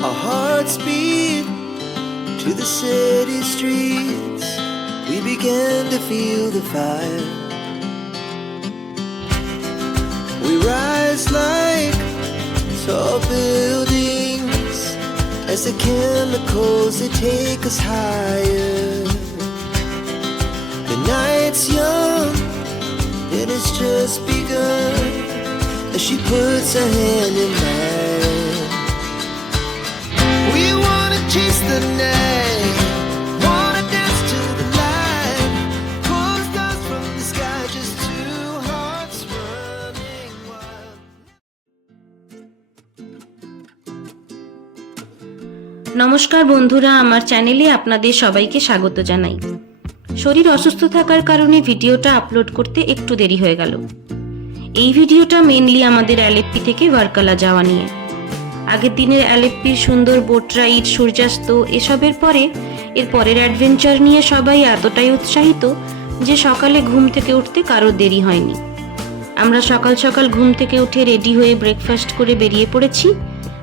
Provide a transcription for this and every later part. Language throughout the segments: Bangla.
Our hearts beat to the city streets. We began to feel the fire. We rise like tall buildings as the chemicals, they take us higher. The night's young and it's just begun as she puts her hand in mine. We wanna chase the night, wanna dance to the light, pull stars from the sky, just two hearts running wild. নমস্কার বন্ধুরা, আমার চ্যানেলে আপনাদের সবাইকে স্বাগত জানাই। শরীর অসুস্থ থাকার কারণে ভিডিওটা আপলোড করতে একটু দেরি হয়ে গেল। এই ভিডিওটা মেনলি আমাদের অ্যালেপ্পি থেকে ভার্কালা যাওয়া নিয়ে। আগের দিনের অ্যালেপ্পির সুন্দর বোট রাইড, সূর্যাস্ত এসবের পরে এর পরের অ্যাডভেঞ্চার নিয়ে সবাই এতটাই উৎসাহিত যে সকালে ঘুম থেকে উঠতে কারো দেরি হয়নি। আমরা সকাল সকাল ঘুম থেকে উঠে রেডি হয়ে ব্রেকফাস্ট করে বেরিয়ে পড়েছি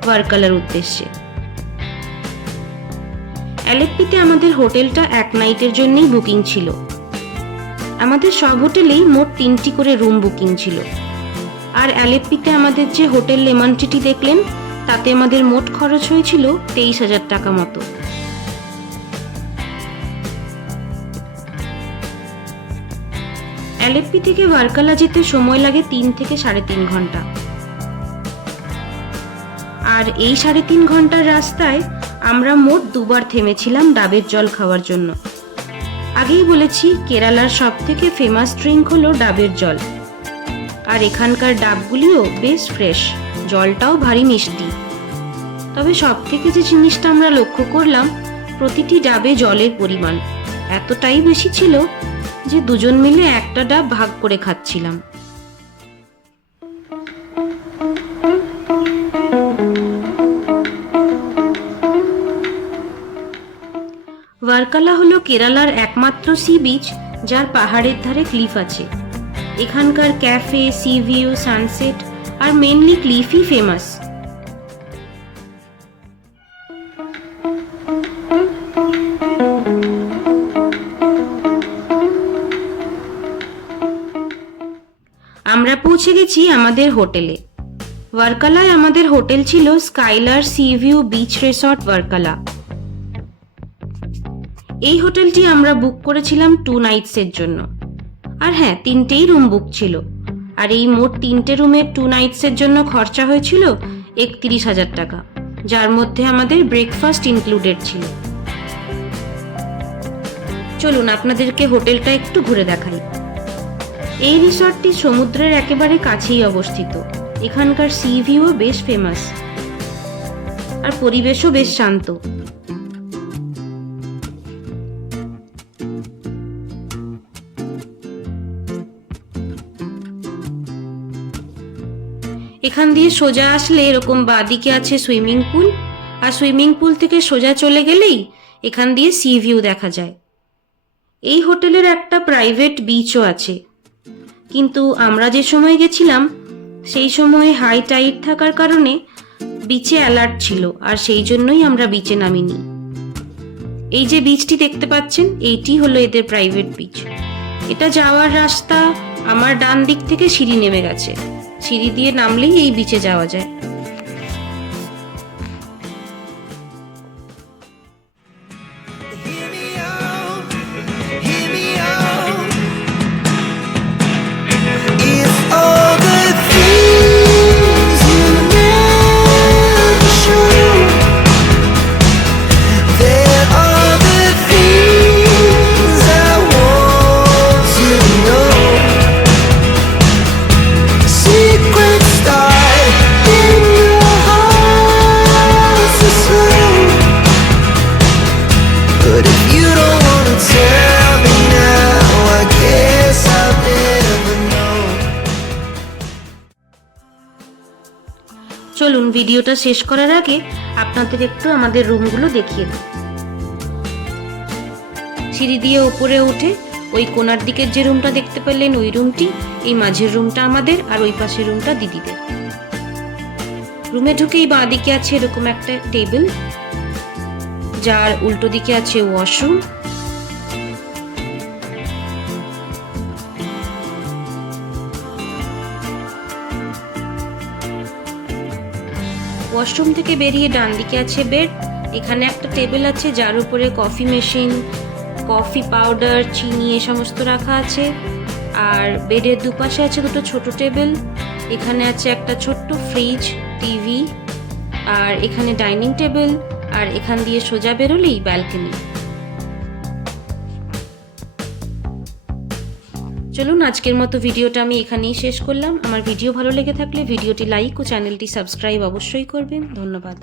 ভার্কালার উদ্দেশ্যে। অ্যালেপ্পিতে আমাদের হোটেলটা এক নাইটের জন্যই বুকিং ছিল। আমাদের সব হোটেলেই মোট 3টি করে রুম বুকিং ছিল। আর অ্যালেপ্পিতে আমাদের যে হোটেল লেমনটিটি দেখলেন তাতে আমাদের মোট খরচ হয়েছিল 23,000 টাকা মতো। অ্যালেপ্পি থেকে ভার্কালা যেতে সময় লাগে 3 থেকে 3.5 ঘন্টা। আর এই 3.5 ঘন্টার রাস্তায় আমরা মোট 2বার থেমেছিলাম ডাবের জল খাওয়ার জন্য। আগেই বলেছি, কেরালার সব থেকে ফেমাস ড্রিঙ্ক হলো ডাবের জল। আর এখানকার ডাবগুলিও বেশ ফ্রেশ, জলটাও ভারী মিষ্টি। তবে সব থেকে যে জিনিসটা আমরা লক্ষ্য করলাম, প্রতিটি ডাবে জলের পরিমাণ এতটাই বেশি ছিল যে দুজন মিলে একটা ডাব ভাগ করে খাচ্ছিলাম। ভার্কালা হলো কেরালার একমাত্র সি বিচ যার পাহাড়ের ধারে ক্লিফ আছে। এখানকার ক্যাফে, সি ভিউ, সানসেট আর মেনলি ক্লিফই ফেমাস। আমরা পৌঁছে গেছি আমাদের হোটেলে। ভার্কালায় আমাদের হোটেল ছিল Skylar sea view beach resort Varkala. এই হোটেলটি আমরা বুক করেছিলাম 2 নাইটসের জন্য। আর হ্যাঁ, 3টেই রুম বুক ছিল। আর এই মোট 3টে রুমের 2 নাইটসের জন্য খরচা হয়েছিল 31,000 টাকা, যার মধ্যে আমাদের ব্রেকফাস্ট ইনক্লুডেড ছিল। চলুন আপনাদেরকে হোটেলটা একটু ঘুরে দেখাই। এই রিসর্টটি সমুদ্রের একেবারে কাছেই অবস্থিত। এখানকার সি ভিউও বেশ ফেমাস আর পরিবেশও বেশ শান্ত। এখান দিয়ে সোজা আসলে এরকম বাঁদিকে আছে সুইমিং পুল, আর সুইমিং পুল থেকে সোজা চলে গেলেই এখান দিয়ে সি ভিউ দেখা যায়। এই হোটেলের একটা প্রাইভেট বিচও আছে, কিন্তু আমরা যে সময় গেছিলাম সেই সময় হাই টাইড থাকার কারণে বিচে অ্যালার্ট ছিল, আর সেই জন্যই আমরা বিচে নামিনি। এই যে বিচটি দেখতে পাচ্ছেন, এইটি হলো এদের প্রাইভেট বিচ। এটা যাওয়ার রাস্তা আমার ডান দিক থেকে সিঁড়ি নেমে গেছে। সিঁড়ি দিয়ে নামলেই এই বিচে যাওয়া যায়। Hear me out, hear me out. If all the things you never show, there are the things I want to know. Secrets die in your heart so slow. But if you don't wanna tell me now, I guess I'll never know. চলুন ভিডিওটা শেষ করার আগে আপনাদের একটু আমাদের রুমগুলো দেখিয়ে দিই। সিঁড়ি দিয়ে উপরে উঠে ওই কোণার দিকের যে রুমটা দেখতে পেলেন ওই রুমটি, এই মাঝের রুমটা আমাদের, আর ওই পাশের রুমটা দিদিদের। রুমে ঢুকেই বাঁ দিকে আছে এরকম একটা টেবিল, যার উল্টো দিকে আছে ওয়াশরুম। ওয়াশরুম থেকে বেরিয়ে ডান দিকে আছে বেড। এখানে একটা টেবিল আছে যার উপরে কফি মেশিন, কফি পাউডার, চিনি এ সমস্ত রাখা আছে। আর বেডের দুপাশে আছে দুটো ছোট টেবিল। এখানে আছে একটা ছোট্ট ফ্রিজ, টিভি, আর এখানে ডাইনিং টেবিল। আর এখান দিয়ে সোজা বেরোলেই ব্যালকনি। চলুন আজকের মতো ভিডিওটা আমি এখানেই শেষ করলাম। আমার ভিডিও ভালো লেগে থাকলে ভিডিওটি লাইক ও চ্যানেলটি সাবস্ক্রাইব অবশ্যই করবেন। ধন্যবাদ।